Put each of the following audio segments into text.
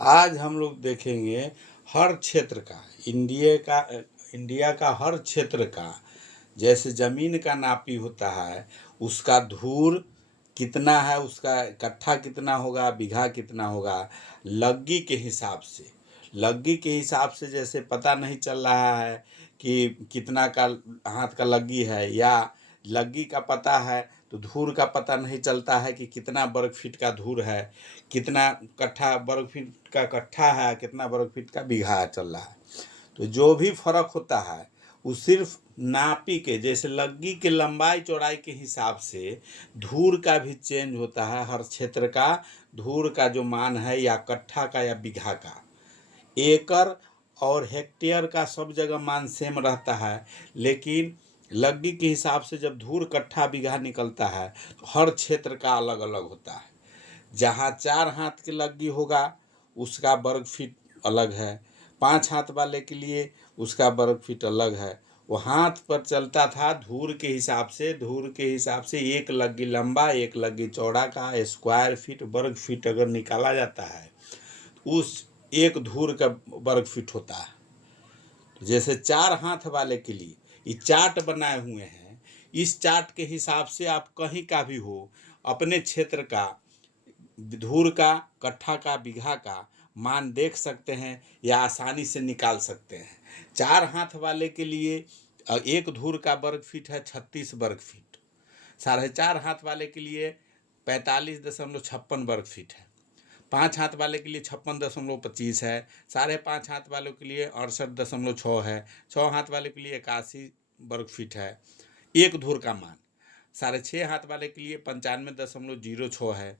आज हम लोग देखेंगे हर क्षेत्र का इंडिया का हर क्षेत्र का, जैसे ज़मीन का नापी होता है, उसका धूर कितना है, उसका कट्ठा कितना होगा, बीघा कितना होगा, लग्गी के हिसाब से। लग्गी के हिसाब से जैसे पता नहीं चल रहा है कि कितना का हाथ का लग्गी है, या लग्गी का पता है तो धूर का पता नहीं चलता है कि कितना वर्ग फीट का धूर है, कितना कट्ठा वर्ग फीट का कट्ठा है, कितना वर्ग फीट का बीघा चल रहा है। तो जो भी फर्क होता है वो सिर्फ नापी के, जैसे लग्गी के लंबाई चौड़ाई के हिसाब से धूर का भी चेंज होता है। हर क्षेत्र का धूर का जो मान है, या कट्ठा का या बीघा का, एकड़ और हेक्टेयर का सब जगह मान सेम रहता है, लेकिन लग्गी के हिसाब से जब धूर कट्ठा बीघा निकलता है तो हर क्षेत्र का अलग अलग होता है। जहाँ 4 हाथ की लग्गी होगा उसका वर्ग फीट अलग है, 5 हाथ वाले के लिए उसका वर्ग फीट अलग है। वो हाथ पर चलता था धूर के हिसाब से, धूर के हिसाब से एक लग्गी लंबा एक लग्गी चौड़ा का स्क्वायर फीट वर्ग फीट अगर निकाला जाता है, उस एक धूर का वर्ग फीट होता है। जैसे 4 हाथ वाले के लिए ये चार्ट बनाए हुए हैं, इस चार्ट के हिसाब से आप कहीं का भी हो अपने क्षेत्र का धूर का, कट्ठा का, बीघा का मान देख सकते हैं या आसानी से निकाल सकते हैं। 4 हाथ वाले के लिए एक धूर का वर्ग फीट है 36 वर्ग फीट, 4.5 हाथ वाले के लिए 45.56 वर्ग फीट है, 5 हाथ वाले के लिए 56.25 है, 5.5 हाथ वालों के लिए 68.6 है, 6 हाथ वाले के लिए 81 वर्ग फीट है एक धूर का मान, 6.5 हाथ वाले के लिए 95.06 है,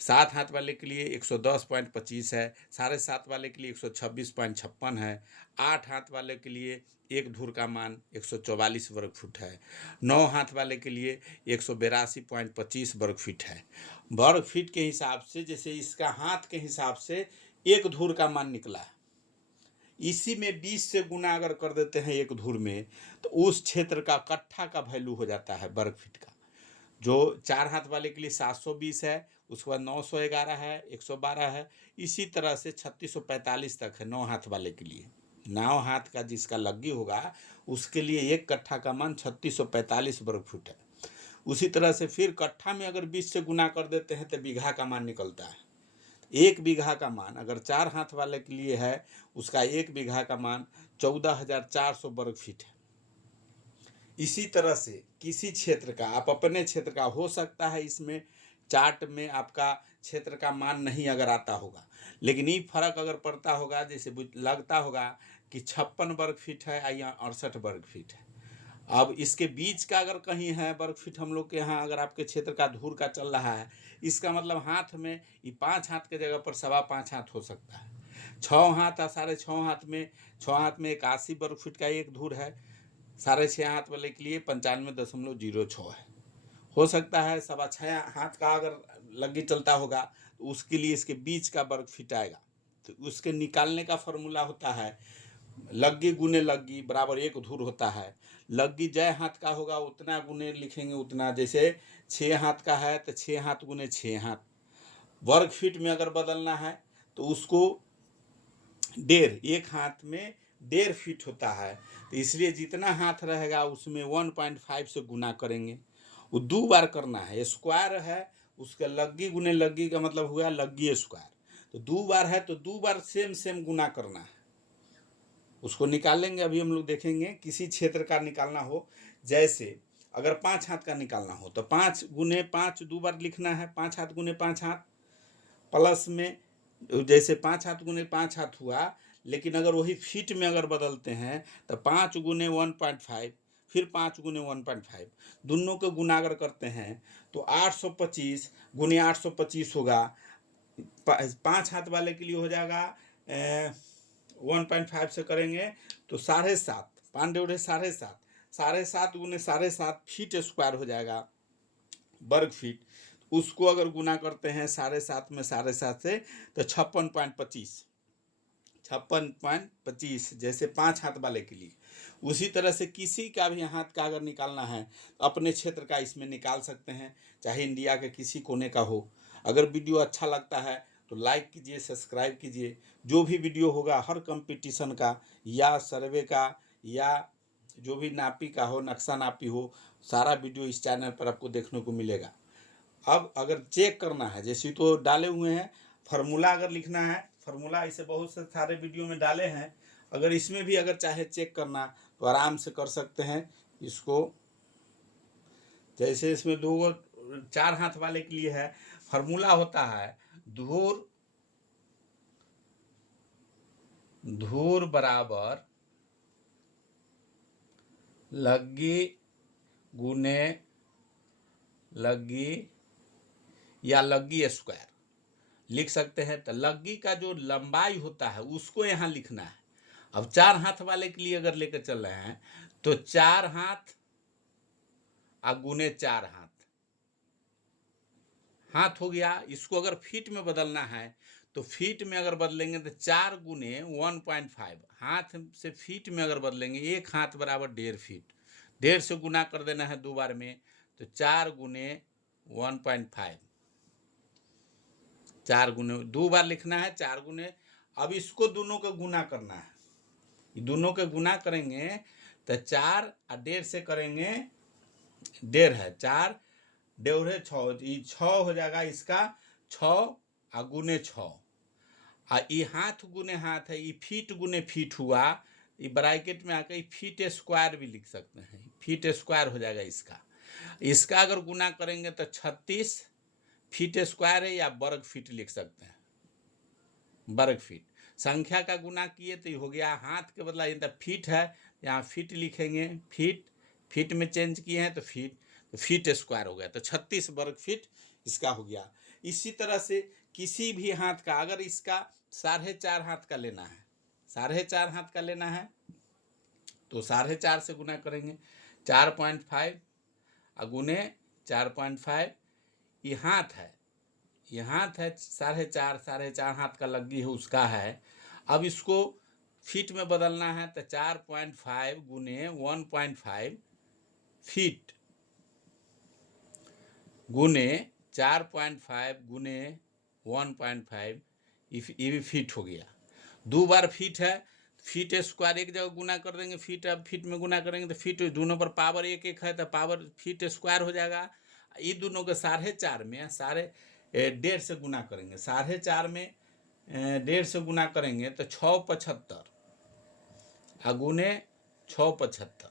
7 हाथ वाले के लिए 110.25 है, 7.5 वाले के लिए 126.56 है, 8 हाथ वाले के लिए एक धूर का मान 144 वर्ग फुट है, 9 हाथ वाले के लिए 182.25 वर्ग फीट है। वर्ग फीट के हिसाब से, जैसे इसका हाथ के हिसाब से एक धूर का मान निकला है, इसी में 20 से गुना अगर कर देते हैं एक धूर में, तो उस क्षेत्र का कट्ठा का वैल्यू हो जाता है वर्ग फीट का। जो 4 हाथ वाले के लिए 720 है, उसके बाद 911 है, 112 है, इसी तरह से 3645 तक है 9 हाथ वाले के लिए। 9 हाथ का जिसका लग्गी होगा उसके लिए एक कट्ठा का मान 3645 वर्ग फुट है। उसी तरह से फिर कट्ठा में अगर 20 से गुना कर देते हैं तो बीघा का मान निकलता है। एक बीघा का मान अगर 4 हाथ वाले के लिए है, उसका एक बीघा का मान 14,400 वर्ग फीट है। इसी तरह से किसी क्षेत्र का, आप अपने क्षेत्र का हो सकता है इसमें चार्ट में आपका क्षेत्र का मान नहीं अगर आता होगा, लेकिन ये फर्क अगर पड़ता होगा, जैसे लगता होगा कि 56 वर्ग फीट है या 68 वर्ग फीट है। अब इसके बीच का अगर कहीं है वर्ग फीट, हम लोग के यहाँ अगर आपके क्षेत्र का धूर का चल रहा है, इसका मतलब हाथ में ये 5 हाथ के जगह पर 5.25 हाथ हो सकता है। 6 हाथ 6.5 हाथ में 6 हाथ में 81 वर्ग फीट का एक धूर है, 6.5 हाथ वाले के लिए 95.06 है। हो सकता है 6.25 हाथ का अगर लग्गी चलता होगा तो उसके लिए इसके बीच का वर्ग फीट आएगा। तो उसके निकालने का फॉर्मूला होता है लग्गी गुने लग्गी बराबर एक धूर होता है। लग्गी जय हाथ का होगा उतना गुने लिखेंगे उतना, जैसे 6 हाथ का है तो 6 हाथ गुने 6 हाथ। वर्ग फीट में अगर बदलना है तो उसको एक हाथ में 1.5 फीट होता है, तो इसलिए जितना हाथ रहेगा उसमें 1.5 से गुना करेंगे। वो 2 बार करना है, स्क्वायर है उसका लग्गी गुने लग्गी का मतलब हुआ लग्गी स्क्वायर, तो 2 बार है तो 2 बार सेम गुना करना है। उसको निकालेंगे, अभी हम लोग देखेंगे किसी क्षेत्र का निकालना हो। जैसे अगर 5 हाथ का निकालना हो तो 5 गुने 5 2 बार लिखना है, 5 हाथ गुने 5 हाथ, प्लस में जैसे 5 हाथ गुने 5 हाथ हुआ, लेकिन अगर वही फीट में अगर बदलते हैं तो 5 गुने 1.5, फिर 5 गुने 1.5, दोनों को गुना अगर करते हैं तो 825 गुने 825 होगा। 5 हाथ वाले के लिए हो जाएगा 1.5 से करेंगे तो 7.5, 5 7.5, 7.5 गुने 7.5 फीट स्क्वायर हो जाएगा वर्ग फीट। उसको अगर गुना करते हैं 7.5 में 7.5 से तो 56.25, जैसे 5 हाथ वाले के लिए। उसी तरह से किसी का भी हाथ का अगर निकालना है तो अपने क्षेत्र का इसमें निकाल सकते हैं, चाहे इंडिया के किसी कोने का हो। अगर वीडियो अच्छा लगता है तो लाइक कीजिए, सब्सक्राइब कीजिए। जो भी वीडियो होगा हर कंपटीशन का या सर्वे का या जो भी नापी का हो, नक्शा नापी हो, सारा वीडियो इस चैनल पर आपको देखने को मिलेगा। अब अगर चेक करना है, जैसे तो डाले हुए हैं फार्मूला, अगर लिखना है फार्मूला, इसे बहुत से सारे वीडियो में डाले हैं। अगर इसमें भी अगर चाहे चेक करना तो आराम से कर सकते हैं इसको। जैसे इसमें 4 हाथ वाले के लिए है, फार्मूला होता है धूर बराबर लग्गी गुने लग्गी या लग्गी स्क्वायर लिख सकते हैं। तो लग्गी का जो लंबाई होता है उसको यहाँ लिखना है। अब 4 हाथ वाले के लिए अगर लेकर चल रहे हैं तो 4 हाथ गुने 4 हाथ हो गया। इसको अगर फीट में बदलना है तो फीट में अगर बदलेंगे तो 4 गुने 1.5 हाथ से फीट में अगर बदलेंगे, 1 हाथ बराबर 1.5 फीट, 1.5 से गुना कर देना है 2 बार में, तो 4 गुने 1.5, 4 गुने 2 बार लिखना है, 4 गुने। अब इसको दोनों का गुना करना है, दोनों के गुना करेंगे तो 4 और 1.5 से करेंगे 1.5 है, 4 डेढ़े 6, 6 हो जाएगा इसका, 6 गुने 6। ये हाथ गुने हाथ है, ये फीट गुने फीट हुआ, ये ब्रैकेट में आकर फीट स्क्वायर भी लिख सकते हैं, फीट स्क्वायर हो जाएगा इसका अगर गुना करेंगे तो 36 फीट स्क्वायर है, या वर्ग फीट लिख सकते हैं, वर्ग फीट। संख्या का गुना किए तो ये हो गया, हाथ के बदला ये फीट है, यहाँ फीट लिखेंगे, फीट में चेंज किए हैं तो फीट स्क्वायर हो गया, तो 36 वर्ग फीट इसका हो गया। इसी तरह से किसी भी हाथ का, अगर इसका 4.5 हाथ का लेना है, 4.5 हाथ का लेना है तो 4.5 से गुना करेंगे, 4.5 गुने 4.5। ये हाथ है, 4.5 हाथ का लग्गी है उसका है। अब इसको फीट में बदलना है तो 4.5 गुने 1.5 फीट गुने 4.5 गुने 1.5, ये भी फीट हो गया। 2 बार फीट है, फीट स्क्वायर एक जगह गुना कर देंगे, फीट में गुना करेंगे तो फीट, दोनों पर पावर 1 है तो पावर फीट स्क्वायर हो जाएगा। ये दोनों के 4.5 में 1.5 से गुना करेंगे, 4.5 में 1.5 से गुना करेंगे तो 6.75 गुने 6.75,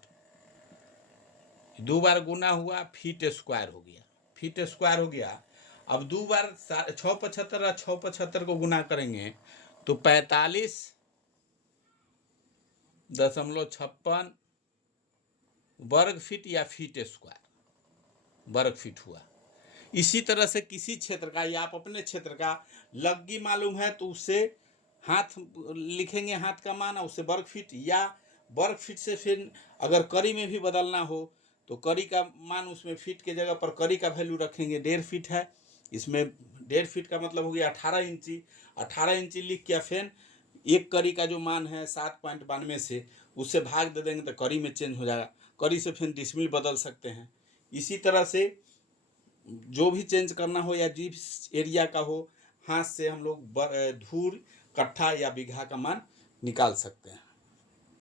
2 बार गुना हुआ, फीट स्क्वायर हो गया, फीट स्क्वायर हो गया। अब 2 बार 6.75 और 6.75 को गुना करेंगे तो 45.56 वर्ग फीट या फीट स्क्वायर वर्ग फीट हुआ। इसी तरह से किसी क्षेत्र का या आप अपने क्षेत्र का लग्गी मालूम है तो उससे हाथ लिखेंगे, हाथ का मान, उससे वर्ग फीट, या वर्ग फीट से फिर अगर कड़ी में भी बदलना हो तो कड़ी का मान, उसमें फीट के जगह पर कड़ी का वैल्यू रखेंगे। 1.5 फीट है, इसमें 1.5 फीट का मतलब हो गया 18 इंची, 18 इंची लिख के फिर एक कड़ी का जो मान है 7.92 से उससे भाग दे देंगे तो कड़ी में चेंज हो जाएगा, कड़ी से फिर डिसमिल बदल सकते हैं। इसी तरह से जो भी चेंज करना हो या जिस एरिया का हो, हाथ से हम लोग धूर, कट्ठा या बीघा का मान निकाल सकते हैं।